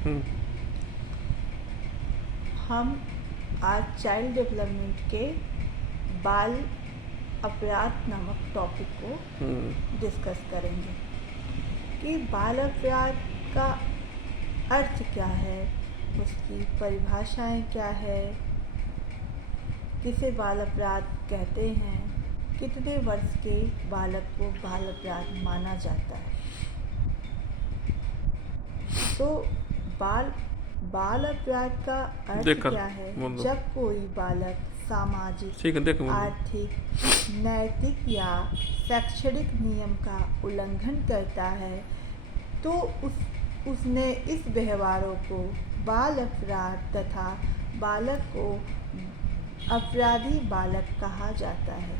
हम्म, हम आज child development के बाल अपराध नामक टॉपिक को डिस्कस करेंगे कि बाल अपराध का अर्थ क्या है, उसकी परिभाषाएं क्या है, किसे बाल अपराध कहते हैं, कितने वर्ष के बालक को बाल अपराध माना जाता है। तो बाल अपराध का अर्थ देखकर क्या है? बोल दो। जब कोई बालक सामाजिक, ठीक है, देख के बोल दो। आर्थिक, नैतिक या शैक्षणिक नियम का उल्लंघन करता है तो उसने इस व्यवहारों को बाल अपराध तथा बालक को अपराधी बालक कहा जाता है।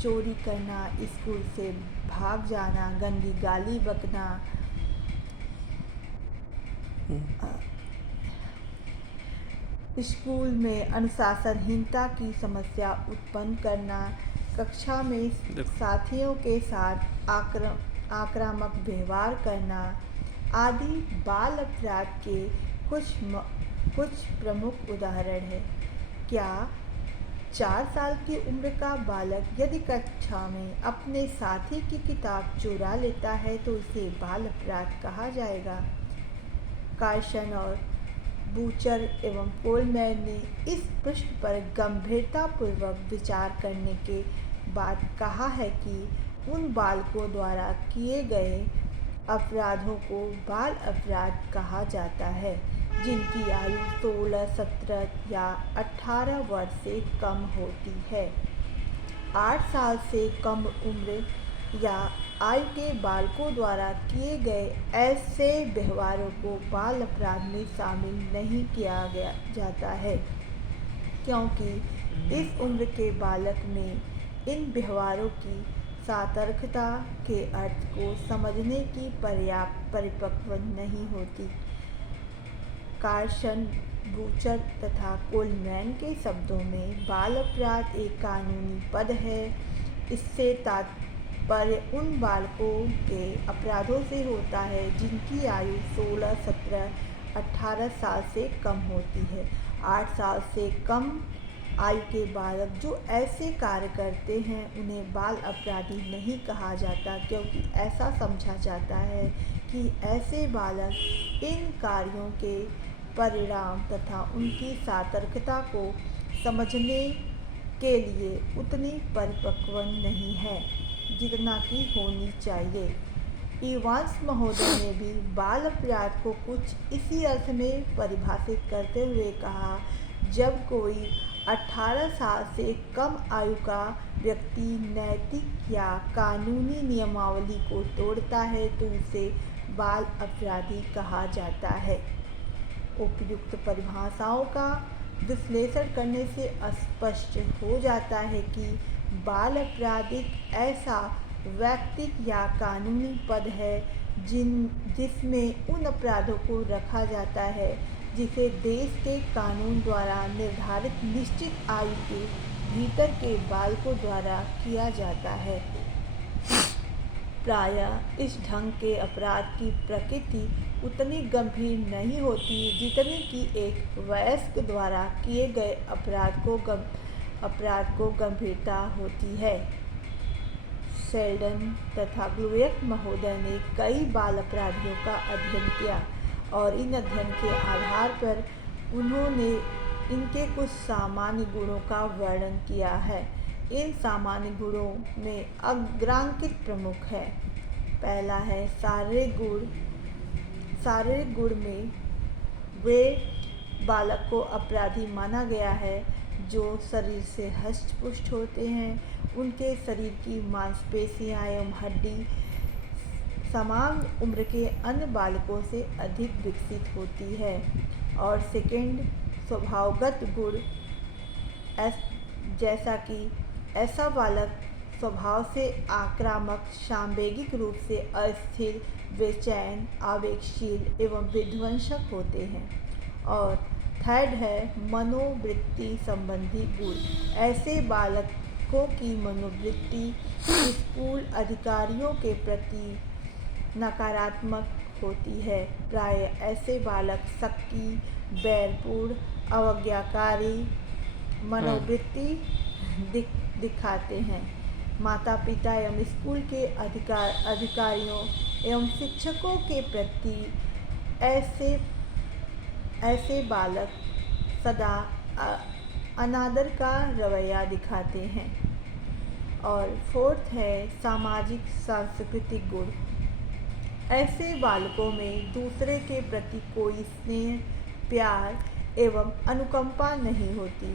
चोरी करना, स्कूल से भाग जाना, गंदी गाली बकना, स्कूल में अनुशासनहीनता की समस्या उत्पन्न करना, कक्षा में साथियों के साथ आक्रामक व्यवहार करना आदि बाल अपराध के कुछ प्रमुख उदाहरण हैं। क्या 4 साल की उम्र का बालक यदि कक्षा में अपने साथी की किताब चुरा लेता है तो इसे बाल अपराध कहा जाएगा? कार्सन और बूचर एवं कोलमैन ने इस प्रश्न पर गंभीरतापूर्वक विचार करने के बाद कहा है कि उन बालकों द्वारा किए गए अपराधों को बाल अपराध कहा जाता है जिनकी आयु 16, 17 या 18 वर्ष से कम होती है। 8 साल से कम उम्र या आयु के बालकों द्वारा किए गए ऐसे व्यवहारों को बाल अपराध में शामिल नहीं किया जाता है, क्योंकि इस उम्र के बालक में इन व्यवहारों की सतर्कता के अर्थ को समझने की पर्याप्त परिपक्व नहीं होती। कार्सन, बूचर तथा कोलमैन के शब्दों में बाल अपराध एक कानूनी पद है। इससे तात्पर्य उन बालकों के अपराधों से होता है जिनकी आयु 16, 17, 18 साल से कम होती है। 8 साल से कम आयु के बालक जो ऐसे कार्य करते हैं उन्हें बाल अपराधी नहीं कहा जाता, क्योंकि ऐसा समझा जाता है कि ऐसे बालक इन कार्यों के परिणाम तथा उनकी सतर्कता को समझने के लिए उतनी परिपक्व नहीं है जितना कि होनी चाहिए। इवांस महोदय ने भी बाल अपराध को कुछ इसी अर्थ में परिभाषित करते हुए कहा, जब कोई 18 साल से कम आयु का व्यक्ति नैतिक या कानूनी नियमावली को तोड़ता है तो उसे बाल अपराधी कहा जाता है। उपयुक्त परिभाषाओं का विश्लेषण करने से स्पष्ट हो जाता है कि बाल अपराध एक ऐसा वैयक्तिक या कानूनी पद है जिसमें उन अपराधों को रखा जाता है जिसे देश के कानून द्वारा निर्धारित निश्चित आयु के भीतर के बालकों द्वारा किया जाता है। प्रायः इस ढंग के अपराध की प्रकृति उतनी गंभीर नहीं होती जितनी कि एक वयस्क द्वारा किए गए अपराध को गंभीरता होती है। शेल्डन तथा ग्लुएक महोदय ने कई बाल अपराधियों का अध्ययन किया और इन अध्ययन के आधार पर उन्होंने इनके कुछ सामान्य गुणों का वर्णन किया है। इन सामान्य गुणों में अग्रांकित प्रमुख है। पहला है शारीरिक गुण। शारीरिक गुण में वे बालक को अपराधी माना गया है जो शरीर से हष्ट-पुष्ट होते हैं। उनके शरीर की मांसपेशियां एवं हड्डी समान उम्र के अन्य बालकों से अधिक विकसित होती है। और सेकंड, स्वभावगत गुण, जैसा कि ऐसा बालक स्वभाव से आक्रामक, सामवेगिक रूप से अस्थिर, बेचैन, आवेगशील एवं विध्वंसक होते हैं। और थर्ड है मनोवृत्ति संबंधी गुण। ऐसे बालकों की मनोवृत्ति स्कूल अधिकारियों के प्रति नकारात्मक होती है। प्रायः ऐसे बालक शक्की, बैरपूर्ण, अवज्ञाकारी मनोवृत्ति दिखाते हैं। माता पिता एवं स्कूल के अधिकारियों एवं शिक्षकों के प्रति ऐसे बालक सदा अनादर का रवैया दिखाते हैं। और फोर्थ है सामाजिक सांस्कृतिक गुण। ऐसे बालकों में दूसरे के प्रति कोई स्नेह, प्यार एवं अनुकंपा नहीं होती।